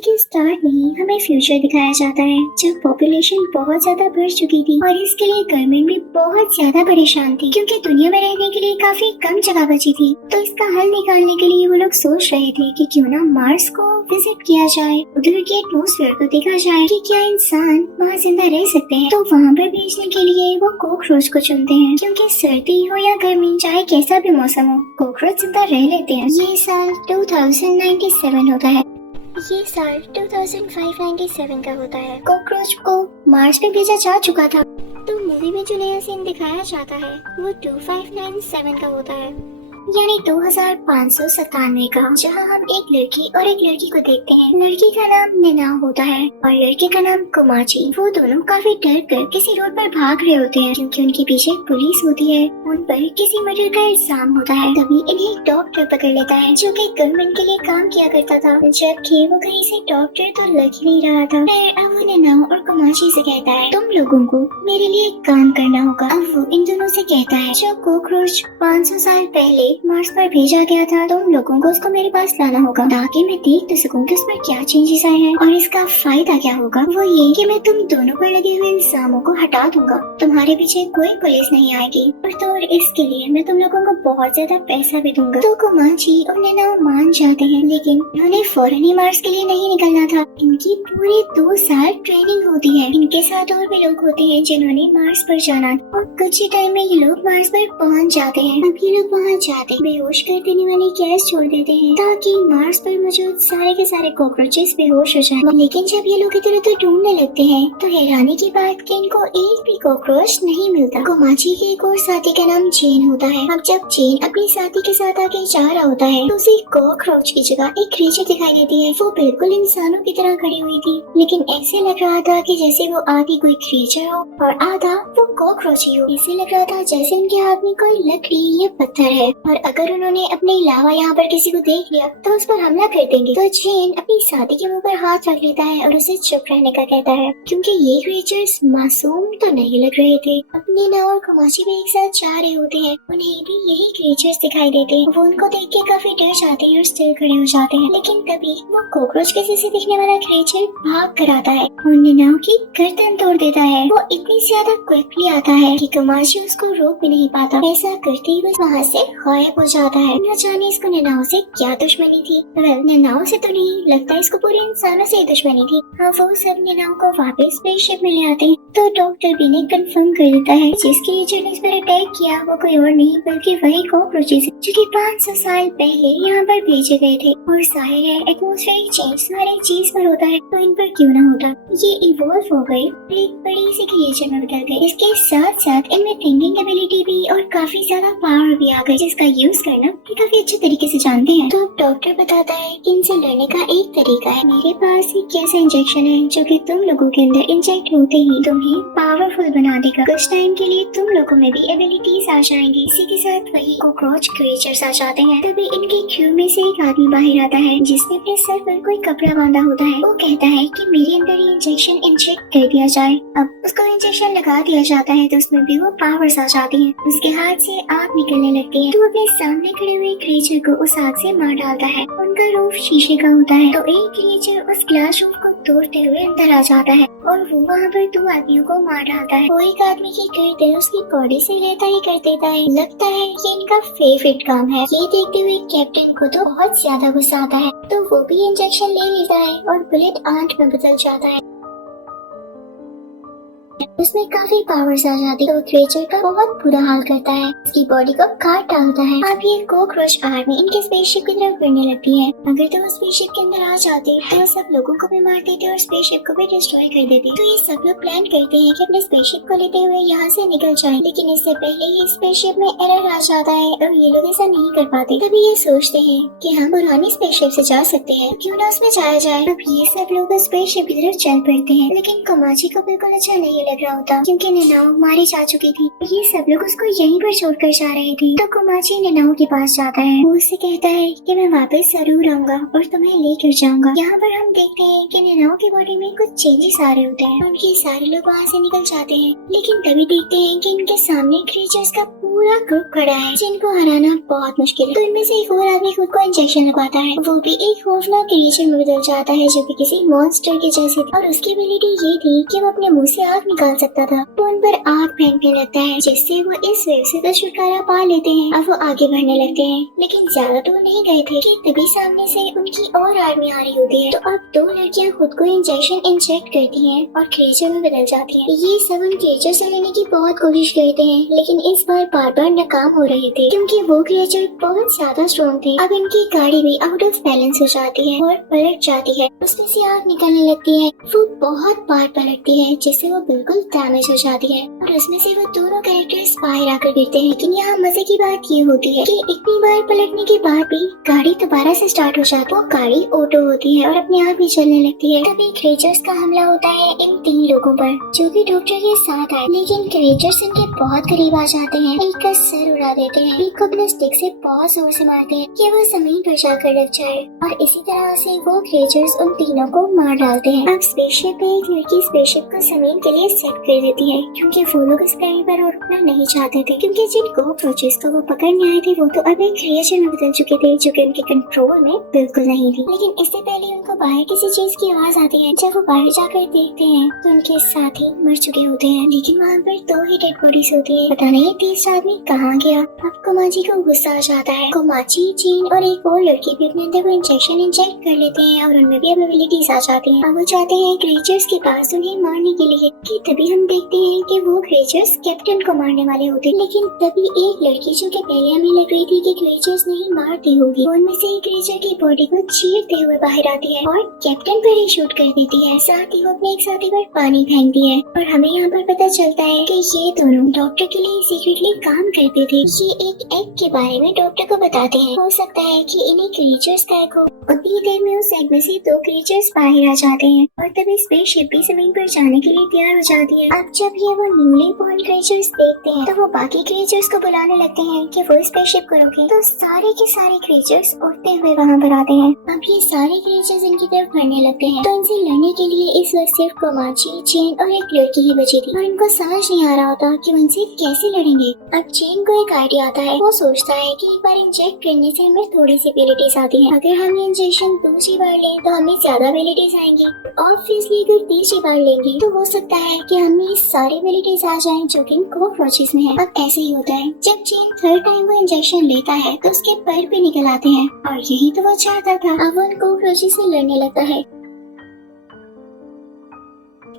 के स्टार्ट में ही हमें फ्यूचर दिखाया जाता है जब पॉपुलेशन बहुत ज्यादा बढ़ चुकी थी और इसके लिए गवर्नमेंट भी बहुत ज्यादा परेशान थी क्योंकि दुनिया में रहने के लिए काफी कम जगह बची थी। तो इसका हल निकालने के लिए वो लोग सोच रहे थे कि क्यों ना मार्स को विजिट किया जाए, उधर के एटमॉस्फेयर को देखा जाए कि क्या इंसान वहाँ जिंदा रह सकते हैं। तो वहाँ पर भेजने के लिए वो कॉकरोच को चुनते हैं क्योंकि सर्दी हो या गर्मी चाहे कैसा भी मौसम हो कॉकरोच जिंदा रह लेते हैं। ये साल 2097 होता है। ये साल 2597 का होता है। कॉकरोच को मार्स पे भेजा जा चुका था। तो मूवी में जो नया सीन दिखाया जाता है वो 2597 का होता है, यानी 2597 का, जहाँ हम एक लड़की और एक लड़की को देखते हैं। लड़की का नाम निनाओ होता है और लड़के का नाम कोमाची। वो दोनों काफी डर कर किसी रोड पर भाग रहे होते हैं क्योंकि उनके पीछे पुलिस होती है। उन पर किसी मर्डर का इल्जाम होता है। तभी इन्हें एक डॉक्टर पकड़ लेता है जो कि गवर्नमेंट के लिए काम किया करता था, जबकि वो कहीं से डॉक्टर तो लग ही नहीं रहा था। फिर अब वो निनाओ और कोमाची से कहता है तुम लोगों को मेरे लिए एक काम करना होगा। अब वो इन दोनों से कहता है जो कॉकरोच 500 साल पहले मार्स पर भेजा गया था तुम लोगों को उसको मेरे पास लाना होगा ताकि मैं देख तो सकूं कि उसमें क्या चेंजेस आए हैं और इसका फायदा क्या होगा। वो ये कि मैं तुम दोनों पर लगे हुए इल्जामों को हटा दूंगा, तुम्हारे पीछे कोई पुलिस नहीं आएगी और इसके लिए मैं तुम लोगों को बहुत ज्यादा पैसा भी दूंगा। तो कोमाची और निनाओ मान जाते हैं, लेकिन उन्होंने फौरन ही मार्स के लिए नहीं निकलना था। इनकी पूरे 2 साल ट्रेनिंग होती है। इनके साथ और भी लोग होते हैं जिन्होंने मार्स पर जाना और कुछ ही टाइम में ये लोग मार्स पर पहुंच जाते हैं। अब ये लोग वहाँ जाते बेहोश कर देने वाली गैस छोड़ देते हैं ताकि मार्स पर मौजूद सारे के सारे कॉकरोचेस बेहोश हो जाएं। लेकिन जब ये लोग इधर उधर ढूंढने लगते हैं तो हैरानी की बात कि इनको एक भी कॉकरोच नहीं मिलता। कोमाची के एक और साथी का नाम जेन होता है। अब जब जेन अपनी साथी के साथ आगे जा रहा होता है तो उसे कॉकरोच की जगह एक क्रीचर दिखाई देती है। वो बिल्कुल इंसानों की तरह खड़ी हुई थी, लेकिन ऐसे लग रहा था कि जैसे वो आधी कोई क्रीचर हो और आधा वो कॉकरोच ही हो। ऐसे लग रहा था जैसे उनके हाथ में कोई लकड़ी या पत्थर है और अगर उन्होंने अपने अलावा यहाँ पर किसी को देख लिया तो उस पर हमला कर देंगे। तो जेन अपनी साथी के मुंह पर हाथ रख लेता है और उसे चुप रहने का कहता है क्योंकि ये क्रिएचर्स मासूम तो नहीं लग रहे थे। अपने निनाओ और कोमाची भी एक साथ जा रहे होते हैं, उन्हें भी यही क्रिएचर्स दिखाई देते हैं। वो उनको देख के काफी डर जाते हैं और स्टिल खड़े हो जाते हैं। लेकिन तभी वो कॉकरोच के जैसे दिखने वाला क्रिएचर भाग कर आता है और निनाओ की गर्दन तोड़ देता है। वो इतनी ज्यादा क्विकली आता है कि कोमाची उसको रोक भी नहीं पाता। ऐसा करते ही वो वहाँ से गायब हो जाता है। न जाने इसको निनाओ से क्या दुश्मनी थी। निनाओ से तो नहीं लगता, इसको पूरे इंसानों से दुश्मनी थी। हाँ, वो सब निनाओ को वापस स्पेसशिप में ले आते हैं तो डॉक्टर भी ने कंफर्म कर देता है जिस क्रिएचर ने इस पर अटैक किया वो कोई और नहीं बल्कि वही कॉकरोचेस जो कि 500 साल पहले यहाँ पर भेजे गए थे। और जाहिर है एटमॉस्फेरिक चेंज हर एक चीज पर होता है तो इन पर क्यों ना होता। ये इवॉल्व हो गए, एक बड़ी सी क्रिएचर में बदल गए। इसके साथ साथ इनमें थिंकिंग एबिलिटी भी और काफी ज्यादा पावर भी आ गई जिसका यूज करना ये काफी अच्छे तरीके से जानते हैं। तो डॉक्टर बताता है कि इनसे लड़ने का एक तरीका है। मेरे पास एक ऐसा इंजेक्शन है जो कि तुम लोगों के अंदर इंजेक्ट होते ही तुम्हें पावरफुल बना देगा। कुछ टाइम के लिए तुम लोगों में भी एबिलिटीज आ जाएंगी। इसी के साथ वही कॉकरोच क्रिएचर्स आ जाते हैं। तभी इनके क्रू में से एक आदमी बाहर आता है जिसने अपने सर पर कोई कपड़ा बांधा होता है। वो कहता है कि मेरे अंदर ये इंजेक्शन इंजेक्ट कर दिया जाए। अब उसको इंजेक्शन लगा दिया जाता है तो उसमें भी वो पावर्स आ जाती है। उसके हाथ से आग निकलने लगती है तो अपने सामने खड़े हुए क्रिएचर को उस आग से मार डालता है। उनका रूप शीशे का होता है तो एक क्रिएचर उस ग्लास रूफ को तोड़ते हुए अंदर आ जाता है और वो वहाँ पर 2 आदमियों को मार डालता है। वो एक आदमी की गर्दन उसकी बॉडी से लेता ही कर देता है। लगता है ये इनका फेवरेट काम है। ये देखते हुए कैप्टन को तो बहुत ज्यादा गुस्सा आता है तो वो भी इंजेक्शन ले लेता है और बुलेट आंट में बदल जाता है। उसमें काफी पावर्स आ जाती है तो क्रिएचर का बहुत बुरा हाल करता है, उसकी बॉडी को काट डालता है। अब ये कॉकरोच आर्मी इनके स्पेसशिप की तरफ बढ़ने लगती है। अगर तो वो स्पेसशिप के अंदर आ जाते तो सब लोगों को भी मार देते और स्पेसशिप को भी डिस्ट्रॉय कर देते। तो ये सब लोग प्लान करते हैं कि अपने स्पेसशिप को लेते हुए यहाँ से निकल जाएं, लेकिन इससे पहले ही स्पेसशिप में एरर आ जाता है और ये लोग ऐसा नहीं कर पाते। तभी ये सोचते हैं कि हम पुरानी स्पेसशिप से जा सकते हैं, क्यों ना उसमें जाया जाए। अब ये सब लोग स्पेसशिप की तरफ चल पड़ते हैं, लेकिन कोमाची को बिल्कुल अच्छा नहीं लग रहा होता क्योंकि निनाओ मारी जा चुकी थी। ये सब लोग उसको यहीं पर छोड़कर जा रहे थे तो कोमाची निनाओ के पास जाता है। वो उससे कहता है कि मैं वापस जरूर आऊंगा और तुम्हें लेकर जाऊंगा। यहाँ पर हम देखते हैं कि निनाओ की बॉडी में कुछ चेंजेस आ रहे होते हैं और ये सारे लोग वहाँ से निकल जाते हैं। लेकिन तभी देखते हैं कि इनके सामने क्रिएचर्स का पूरा ग्रुप खड़ा है जिनको हराना बहुत मुश्किल है। तो इनमें से एक और आदमी खुद को इंजेक्शन लगवाता है, वो भी एक खौफनाक क्रिएचर में बदल जाता है जो कि किसी मॉन्स्टर के जैसे था। और उसकी एबिलिटी ये थी कि वो अपने मुंह से आग निकाल सकता था। वो उन पर आग फेंकने लगता है जिससे वो इस वेव से तो छुटकारा पा लेते हैं। अब वो आगे बढ़ने लगते हैं, लेकिन ज्यादा दूर नहीं गए थे कि तभी सामने से उनकी और आर्मी आ रही होती है। तो अब दो लड़कियां खुद को इंजेक्शन इंजेक्ट करती हैं और क्रिएचर में बदल जाती हैं। ये सब उन क्रिएचर से लेने की बहुत कोशिश करते हैं, लेकिन इस बार बार बार नाकाम हो रहे थे क्योंकि वो क्रिएचर बहुत ज्यादा स्ट्रॉन्ग थे। अब इनकी गाड़ी भी आउट ऑफ बैलेंस हो जाती है और पलट जाती है, उसमें से आग निकलने लगती है। वो बहुत बार पलटती है जिससे वो बिल्कुल डैमेज हो जाती है और उसमें से वो दोनों कैरेक्टर्स बाहर आकर गिरते हैं। लेकिन यहाँ मजे की बात ये होती है कि इतनी बार पलटने के बाद भी गाड़ी दोबारा से स्टार्ट हो जाती है। वो गाड़ी ऑटो होती है और अपने आप ही चलने लगती है। तभी क्रिएचर्स का हमला होता है इन 3 लोगों पर जो कि डॉक्टर के साथ आए, लेकिन क्रिएचर्स इनके बहुत करीब आ जाते हैं, एक का सर उड़ा देते हैं, एक को अपने स्टिक से बहुत जोर से मारते हैं कि वो जमीन पर जाकर लग जाए और इसी तरह से वो क्रिएचर्स उन तीनों को मार डालते हैं। अब स्पेसशिप पे एक लड़की स्पेसशिप को जमीन के लिए सेट कर देती है क्योंकि वो लोग इस गाड़ी पर और रुकना नहीं चाहते थे, क्योंकि जिन कॉकरोचेस को वो पकड़ने आए थे वो तो अब एक क्रिएचर में बदल चुके थे जो कि उनके कंट्रोल में बिल्कुल नहीं थी। लेकिन इससे पहले उनको बाहर किसी चीज की आवाज आती है। जब वो बाहर जाकर देखते हैं तो उनके साथी मर चुके होते हैं, लेकिन वहाँ पर 2 ही डेड बॉडीज होती है। पता नहीं तीसरा आदमी कहाँ गया। अब कोमाची को गुस्सा आ जाता है। कोमाची, चीन और एक और लड़की भी अपने अंदर इंजेक्शन इंजेक्ट कर लेते हैं और उनमें भी एबिलिटीज आ जाती हैं। अब वो जाते हैं क्रिएचर्स के पास उन्हें मारने के लिए कि तभी हम देखते हैं कि वो क्रिएचर्स कैप्टन को मारने वाले होते हैं। लेकिन तभी एक लड़की जो कि पहले हमें लग रही थी कि क्रिएचर्स नहीं मारती होगी, उनमें से एक क्रिएचर की बॉडी को चीरते हुए बाहर आती है और कैप्टन पर ही शूट कर देती है। साथ ही वो अपने एक साथी पर पानी फेंकती है और हमें यहाँ पर पता चलता है कि ये दोनों डॉक्टर के लिए सीक्रेटली काम करते थे। ये एक एग के बारे में डॉक्टर को बताते हैं। हो सकता है कि इन्हीं क्रिएचर्स का एग हो। उतनी देर में उस एग में से 2 क्रिएचर्स बाहर आ जाते हैं और तभी स्पेसशिप भी जमीन पर जाने के लिए तैयार हो जाती है। अब जब ये वो न्यूली बॉर्न क्रिएचर्स देखते हैं तो वो बाकी क्रिएचर्स को बुलाने लगते हैं कि वो स्पेसशिप को रोके। तो सारे के सारे क्रिएचर्स उड़ते हुए वहाँ पर आते हैं। अब ये सारे क्रिएचर्स इनकी तरफ बढ़ने लगते हैं। तो इनसे लड़ने के लिए इस वक्त सिर्फ कोमाची, चेन और एक लड़की ही बची थी और इनको समझ नहीं आ रहा होता कि उनसे कैसे लड़ेंगे। अब चेन को एक आइडिया आता है। वो सोचता है कि एक बार इंजेक्ट करने से हमें थोड़ी सी एबिलिटीज आती है। अगर हम इंजेक्शन दूसरी बार लें तो हमें ज्यादा एबिलिटीज आएंगी। ऑब्वियसली अगर तीसरी बार लेंगे तो हो सकता है कि हमें सारी एबिलिटीज आ जाएं जो कि कॉकरोचेस में है। अब ऐसे ही होता है। जब चेन 3rd टाइम वो इंजेक्शन लेता है तो उसके पैर भी निकल आते हैं और यही तो वो चाहता था। अब वो उन कॉकरोचेस से लड़ने लगता है,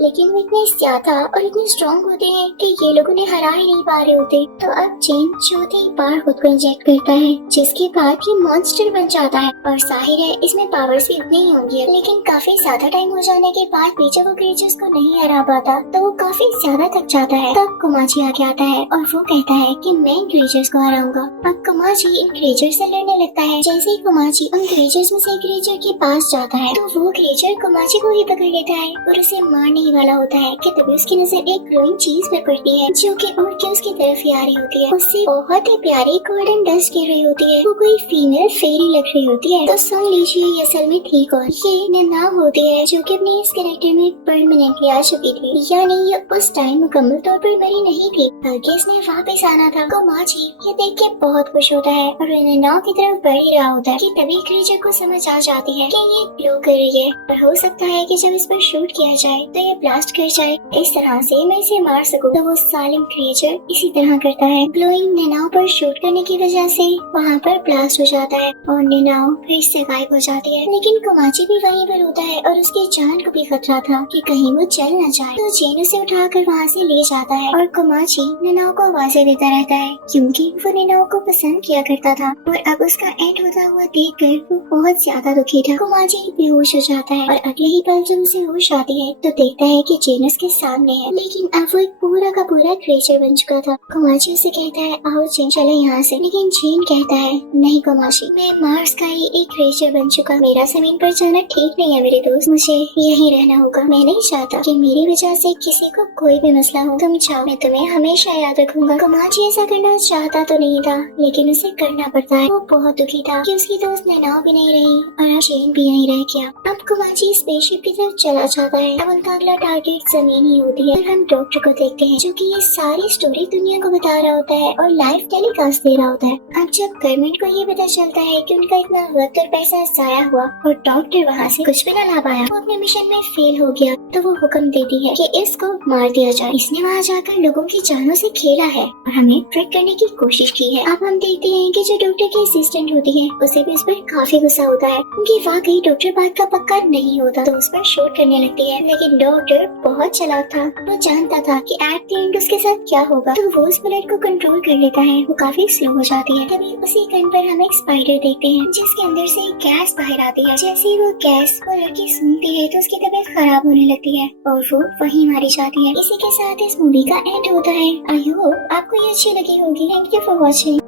लेकिन वो इतने ज्यादा और इतने स्ट्रॉन्ग होते हैं कि ये लोग उन्हें हरा ही नहीं पा रहे होते। तो अब चेन 4थी बार खुद को इंजेक्ट करता है जिसके बाद ये मॉन्स्टर बन जाता है और जाहिर है इसमें पावर्स भी उतनी ही होंगी। लेकिन काफी ज्यादा टाइम हो जाने के बाद भी जब वो क्रिएचर्स को नहीं हरा पाता तो वो काफी ज्यादा थक जाता है। तब कोमाची आगे आता है और वो कहता है कि मैं इन क्रिएचर्स को हराऊंगा। अब कोमाची इन क्रिएचर्स से लड़ने लगता है। जैसे ही कोमाची उन क्रिएचर्स में से क्रिएचर के पास जाता है तो वो क्रिएचर कोमाची को ही पकड़ लेता है और उसे मारने वाला होता है कि तभी उसकी नजर एक ग्लोइंग चीज पर पड़ती है जो कि उड़ के उसकी तरफ ही आ रही होती है। उससे बहुत ही प्यारी गोल्डन डस्ट गिर रही होती है। वो कोई फीमेल फेरी लग रही होती है। तो सुन लीजिए ये असल में थी कौन। ये नैना होती है जो कि अपने इस कैरेक्टर में परमानेंटली आ चुकी थी, यानी ये उस टाइम मुकम्मल तौर पर मरी नहीं थी बल्कि इसने वापस आना था। कोमाची ये देख के बहुत खुश होता है और नैना की तरफ बढ़ ही रहा होता है कि तभी क्रिएचर को समझ आ जाती है कि ये ग्लो कर रही है और हो सकता है कि जब इस पर शूट किया जाए तो ये ब्लास्ट कर जाए, इस तरह से मैं इसे मार सकूं। तो वो सालिम क्रिएचर इसी तरह करता है। ग्लोइंग नैनाओं पर शूट करने की वजह से वहाँ पर ब्लास्ट हो जाता है और नैनाओ फिर से गायब हो जाती है। लेकिन कोमाची भी वहीं पर होता है और उसकी जान को भी खतरा था कि कहीं वो चल न जाए। तो चेन उसे उठाकर वहाँ से ले जाता है और कोमाची नैनाओं को आवाजें देता रहता है क्योंकि वो नैनाओं को पसंद किया करता था। और अब उसका एंड होता हुआ देखकर वो बहुत ज्यादा दुखी था। कोमाची बेहोश हो जाता है और अगले ही पल जब उसे होश आती है तो देखता है कि चेन उसके सामने है, लेकिन अब वो एक पूरा का पूरा क्रिएचर बन चुका था। कोमाची उसे कहता है आओ चेन चले यहाँ से, लेकिन चेन कहता है नहीं कोमाची, मैं मार्स का ही एक क्रिएचर बन चुका, मेरा जमीन पर जाना ठीक नहीं है मेरे दोस्त, मुझे यही रहना होगा। मैं नहीं चाहता कि मेरी वजह से किसी को कोई भी मसला हो। तुम जाओ, मैं तुम्हें हमेशा याद रखूंगा। कोमाची ऐसा करना चाहता तो नहीं था लेकिन उसे करना पड़ता है। वो बहुत दुखी था कि उसकी दोस्त नैनाओ भी नहीं रही और चेन भी नहीं रह गया। अब कोमाची स्पेसशिप की तरफ चला जाता है। अब उनका अगला हमारा टारगेट जमीन ही होती है। हम डॉक्टर को देखते हैं जो कि ये सारी स्टोरी दुनिया को बता रहा होता है और लाइव टेलीकास्ट दे रहा होता है। अब जब गवर्नमेंट को ये पता चलता है कि उनका इतना वक्त और पैसा जाया हुआ और डॉक्टर वहाँ से कुछ भी न ला पाया, वो अपने मिशन में फेल हो गया, तो वो हुक्म देती है कि इसको मार दिया जाए। इसने वहाँ जाकर लोगों की जानों से खेला है और हमें ट्रिक करने की कोशिश की है। अब हम देखते हैं कि जो डॉक्टर की असिस्टेंट होती है उसे भी उस पर काफी गुस्सा होता है क्योंकि वाकई डॉक्टर बात का पक्का नहीं होता, तो उस पर शूट करने लगती है। लेकिन डॉक्टर बहुत चालाक था, वो जानता था कि एट द एंड उसके साथ क्या होगा, तो वो उस बुलेट को कंट्रोल कर लेता है। वो काफी स्लो हो जाती है। तभी उसी गन पर हम एक स्पाइडर देखते हैं जिसके अंदर से एक गैस बाहर आती है। जैसे ही वो गैस वो लड़की सूंघती है तो उसकी तबीयत खराब होने लगती है और वो वहीं मारी जाती है। इसी के साथ इस मूवी का एंड होता है। आई होप आपको ये अच्छी लगी होगी। Thank you for watching.